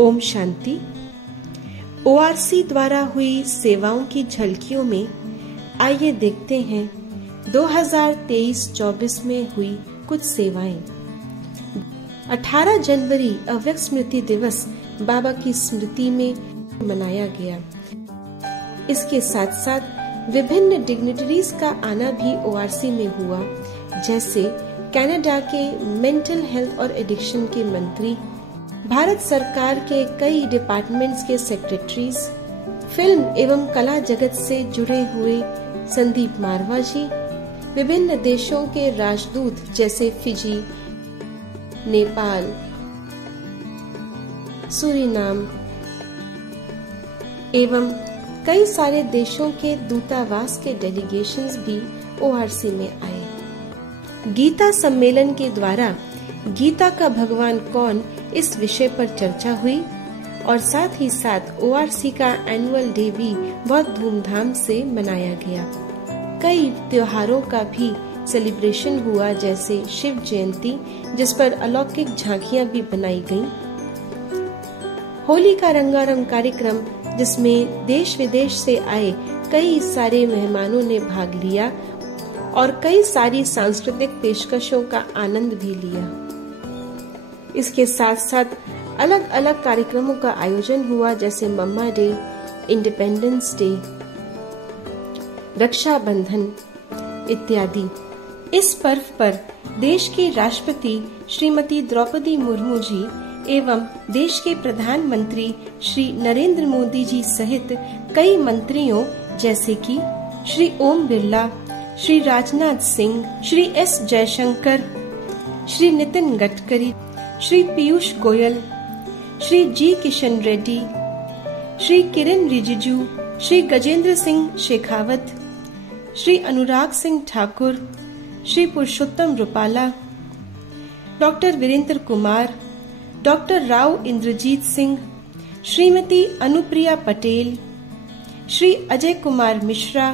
Om Shanti. ORC द्वारा हुई सेवाओं की झलकियों में आइए देखते हैं 2023-24 में हुई कुछ सेवाएं। 18 जनवरी अव्यक्त स्मृति दिवस बाबा की स्मृति में मनाया गया। इसके साथ साथ विभिन्न डिग्निटरीज का आना भी ओआरसी में हुआ, जैसे कनाडा के मेंटल हेल्थ और एडिक्शन के मंत्री, भारत सरकार के कई डिपार्टमेंट्स के सेक्रेटरीज, फिल्म एवं कला जगत से जुड़े हुए संदीप मारवा जी, विभिन्न देशों के राजदूत जैसे फिजी, नेपाल, सूरीनाम एवं कई सारे देशों के दूतावास के डेलीगेशंस भी ओआरसी में आए। गीता सम्मेलन के द्वारा गीता का भगवान कौन इस विषय पर चर्चा हुई और साथ ही साथ ओआरसी का एनुअल डे भी बहुत धूमधाम से मनाया गया। कई त्योहारों का भी सेलिब्रेशन हुआ, जैसे शिव जयंती, जिस पर अलौकिक झांकियां भी बनाई गईं। होली का रंगारंग कार्यक्रम, जिसमें देश विदेश से आए कई सारे मेहमानों ने भाग लिया और कई सारी सांस्कृतिक पेशकशों का आनंद भी लिया। इसके साथ साथ अलग अलग कार्यक्रमों का आयोजन हुआ, जैसे मम्मा डे, इंडिपेंडेंस डे, रक्षाबंधन इत्यादि। इस पर्व पर देश की राष्ट्रपति श्रीमती द्रौपदी मुर्मू जी एवं देश के प्रधानमंत्री श्री नरेंद्र मोदी जी सहित कई मंत्रियों जैसे कि Shri Om Birla, Shri Rajnath Singh, Shri S Jaishankar, Shri Nitin Gadkari, Shri Piyush Goyal, Shri G Kishan Reddy, Shri Kiren Rijiju, Shri Gajendra Singh Shekhawat, Shri Anurag Singh Thakur, Shri Purushottam Rupala, doctor Virendra Kumar, doctor Rao Inderjit Singh, Shrimati Anupriya Patel, Shri Ajay Kumar Mishra,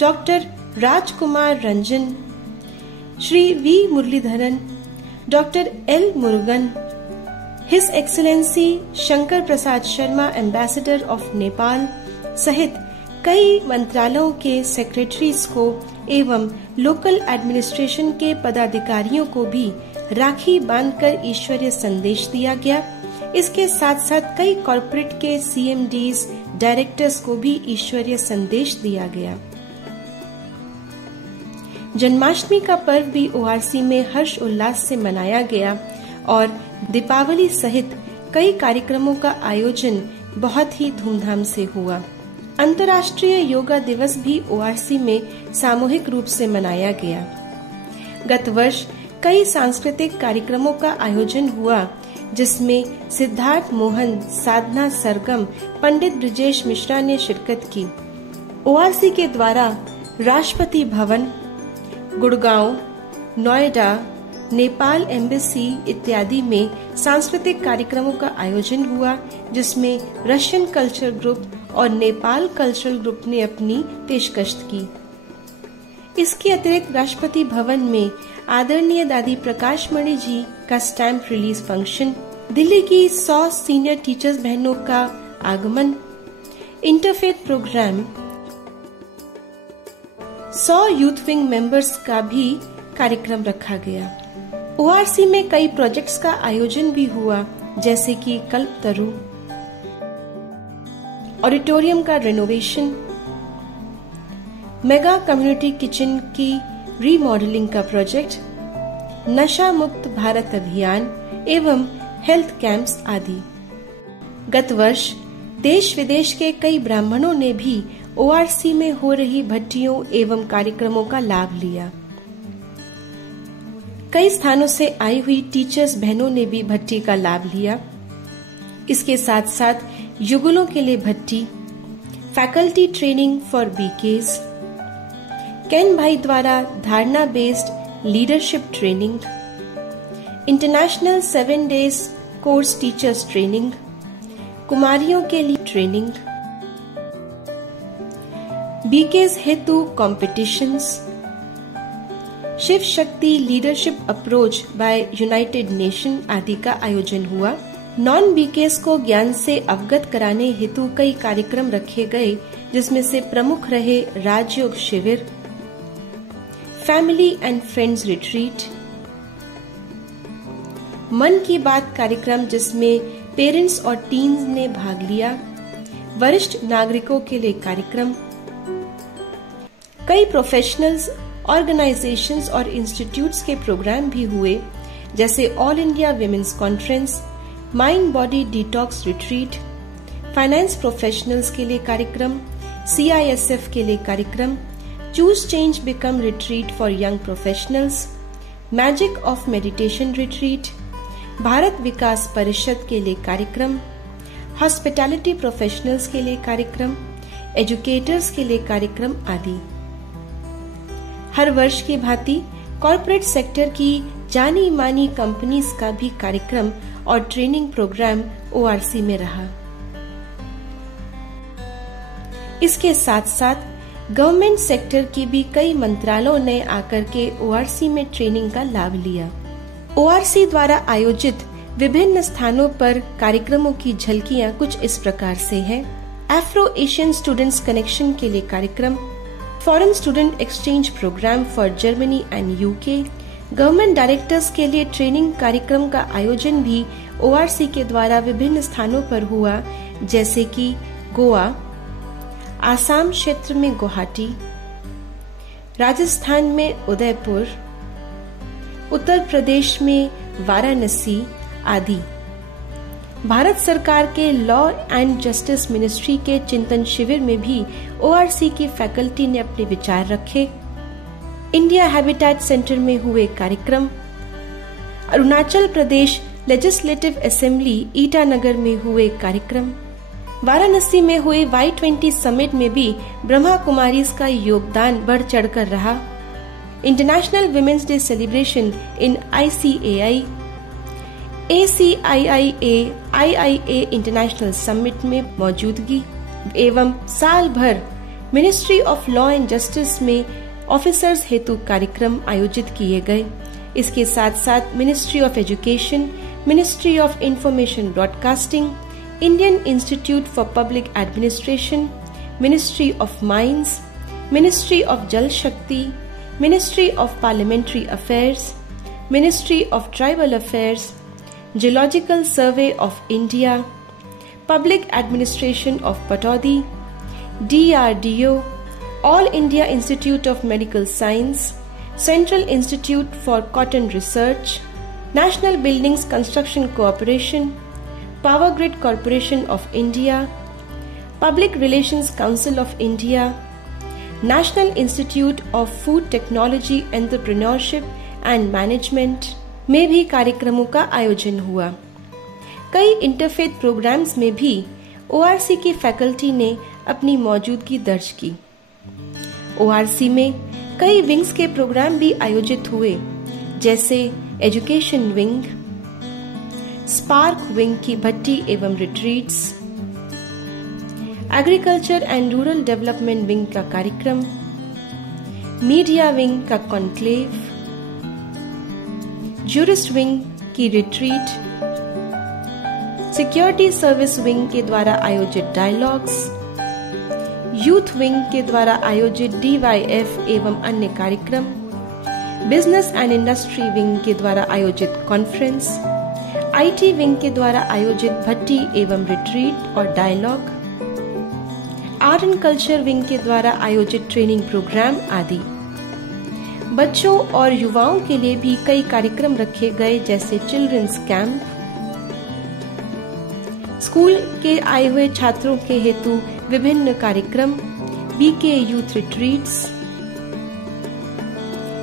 doctor Rajkumar Ranjan, Shri V Muraleedharan, doctor L Murugan, his excellency Shankar Prasad Sharma, ambassador of Nepal सहित कई मंत्रालयों के सेक्रेटरीज को एवं लोकल एडमिनिस्ट्रेशन के पदाधिकारियों को भी राखी बांधकर ईश्वरीय संदेश दिया गया। इसके साथ साथ कई कॉर्पोरेट के सीएमडीज, डायरेक्टर्स को भी ईश्वरीय संदेश दिया गया। जन्माष्टमी का पर्व भी ओआरसी में हर्ष उल्लास से मनाया गया और दीपावली सहित कई कार्यक्रमों का आयोजन बहुत ही धूमधाम से हुआ। अंतर्राष्ट्रीय योगा दिवस भी ओआरसी में सामूहिक रूप से मनाया गया। गत वर्ष कई सांस्कृतिक कार्यक्रमों का आयोजन हुआ, जिसमें सिद्धार्थ मोहन, साधना सरगम, पंडित ब्रिजेश मिश्रा ने शिरकत की। ओआरसी के द्वारा राष्ट्रपति भवन, गुड़गांव, नोएडा, नेपाल एम्बेसी इत्यादि में सांस्कृतिक कार्यक्रमों का आयोजन हुआ, जिसमें रशियन कल्चर ग्रुप और नेपाल कल्चरल ग्रुप ने अपनी पेशकश की। इसके अतिरिक्त राष्ट्रपति भवन में आदरणीय दादी प्रकाश मणि जी का स्टैम्प रिलीज फंक्शन, दिल्ली की 100 सीनियर टीचर्स बहनों का आगमन, interfaith programme, 100 youth wing members का भी कार्यक्रम रखा गया। ओआरसी में कई प्रोजेक्ट्स का आयोजन भी हुआ, जैसे कि कल्पतरु, ऑडिटोरियम का रेनोवेशन, मेगा कम्युनिटी किचन की रीमॉडलिंग का प्रोजेक्ट, नशा मुक्त भारत अभियान एवं हेल्थ कैंप्स आदि। गत वर्ष देश विदेश के कई ब्राह्मणों ने भी ओआरसी में हो रही भट्टियों एवं कार्यक्रमों का लाभ लिया। कई स्थानों से आई हुई टीचर्स बहनों ने भी भट्टी का लाभ लिया। इसके साथ साथ युगलों के लिए भट्टी, faculty training for BKs, Ken भाई द्वारा धारणा based leadership training, international 7 days course teachers training, कुमारियों के लिए ट्रेनिंग, बीकेज हेतु competitions, Shiv Shakti leadership approach by United Nation आदि का आयोजन हुआ। नॉन बीकेस को ज्ञान से अवगत कराने हेतु कई कार्यक्रम रखे गए, जिसमें से प्रमुख रहे राजयोग शिविर, फैमिली एंड फ्रेंड्स रिट्रीट, मन की बात कार्यक्रम जिसमें पेरेंट्स और टीन्स ने भाग लिया, वरिष्ठ नागरिकों के लिए कार्यक्रम, कई प्रोफेशनल्स, ऑर्गेनाइजेशंस और इंस्टीट्यूट्स के प्रोग्राम भी हुए, जैसे all India women's conference, mind body detox retreat, finance professionals के लिए कार्यक्रम, CISF के लिए कार्यक्रम, choose change become retreat for young professionals, magic of meditation retreat, Bharat Vikas Parishad के लिए कार्यक्रम, हॉस्पिटैलिटी प्रोफेशनल्स के लिए कार्यक्रम, एजुकेटर्स के लिए कार्यक्रम आदि। हर वर्ष की भांति कॉर्पोरेट सेक्टर की जानी मानी कंपनीज का भी कार्यक्रम और ट्रेनिंग प्रोग्राम ORC में रहा। इसके साथ साथ गवर्नमेंट सेक्टर की भी कई मंत्रालयों ने आकर के ORC में ट्रेनिंग का लाभ लिया। ORC द्वारा आयोजित विभिन्न स्थानों पर कार्यक्रमों की झलकियां कुछ इस प्रकार से हैं। अफ्रो एशियन स्टूडेंट्स कनेक्शन के लिए कार्यक्रम, foreign student exchange programme for Germany and UK, government directors के लिए ट्रेनिंग कार्यक्रम का आयोजन भी ORC के द्वारा विभिन्न स्थानों पर हुआ, जैसे कि गोवा, आसाम क्षेत्र में गुवाहाटी, राजस्थान में उदयपुर, उत्तर प्रदेश में वाराणसी आदि। भारत सरकार के लॉ एंड जस्टिस मिनिस्ट्री के चिंतन शिविर में भी ORC की फैकल्टी ने अपने विचार रखे। इंडिया हैबिटेट सेंटर में हुए कार्यक्रम, अरुणाचल प्रदेश लेजिस्लेटिव असेंबली ईटानगर में हुए कार्यक्रम, वाराणसी में हुए Y20 समिट में भी ब्रह्मा कुमारीज का योगदान बढ़ चढ़कर रहा। International women's day celebration in ICAI, ACIIA IIA international summit में मौजूदगी एवं साल भर ministry of law and justice में ऑफिसर्स हेतु कार्यक्रम आयोजित किए गए। इसके साथ साथ ministry of education, ministry of information broadcasting, Indian institute for public administration, ministry of mines, ministry of जल शक्ति, ministry of parliamentary affairs, ministry of tribal affairs, geological survey of India, public administration of Pataudi, DRDO, all India institute of medical science, central institute for cotton research, national buildings construction cooperation, power grid corporation of India, public relations council of India, national institute of food technology entrepreneurship and management में भी कार्यक्रमों का आयोजन हुआ। कई interfaith programmes में भी ORC की फैकल्टी ने अपनी मौजूदगी दर्ज की। ORC में कई विंग्स के प्रोग्राम भी आयोजित हुए, जैसे एजुकेशन विंग, स्पार्क विंग की भट्टी एवं retreats, agriculture and rural development wing का कार्यक्रम, मीडिया विंग का कॉन्क्लेव, जूरिस्ट विंग की रिट्रीट, सिक्योरिटी सर्विस विंग के द्वारा आयोजित डायलॉग्स, यूथ विंग के द्वारा आयोजित DYF एवं अन्य कार्यक्रम, बिजनेस एंड इंडस्ट्री विंग के द्वारा आयोजित कॉन्फ्रेंस, IT विंग के द्वारा आयोजित भट्टी एवं रिट्रीट और dialogue, art and culture wing के द्वारा आयोजित ट्रेनिंग प्रोग्राम आदि। बच्चों और युवाओं के लिए भी कई कार्यक्रम रखे गए, जैसे चिल्ड्रंस कैंप, स्कूल के आए हुए छात्रों के हेतु विभिन्न कार्यक्रम, BK यूथ रिट्रीट्स,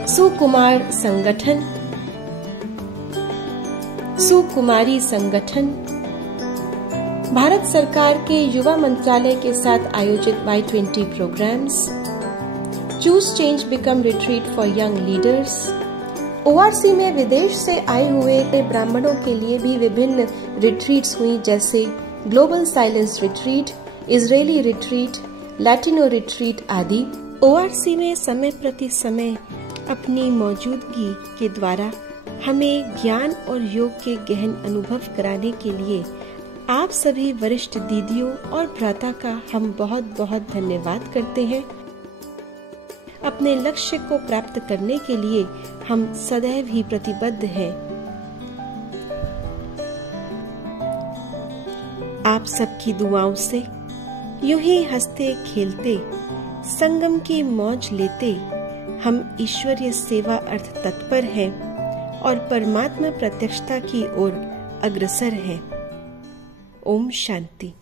सुकुमार संगठन, सुकुमारी संगठन, भारत सरकार के युवा मंत्रालय के साथ आयोजित Y20 programmes, choose change become retreat for young leaders. ORC में विदेश से आए हुए ब्राह्मणों के लिए भी विभिन्न रिट्रीट्स हुई, जैसे global silence retreat, Israeli retreat, Latino retreat आदि। ORC में समय प्रति समय अपनी मौजूदगी के द्वारा हमें ज्ञान और योग के गहन अनुभव कराने के लिए आप सभी वरिष्ठ दीदियों और भ्राता का हम बहुत बहुत धन्यवाद करते हैं। अपने लक्ष्य को प्राप्त करने के लिए हम सदैव ही प्रतिबद्ध हैं। आप सबकी दुआओं से यूं ही हंसते खेलते संगम की मौज लेते हम ईश्वरीय सेवा अर्थ तत्पर हैं और परमात्मा प्रत्यक्षता की ओर अग्रसर हैं। ओम शांति।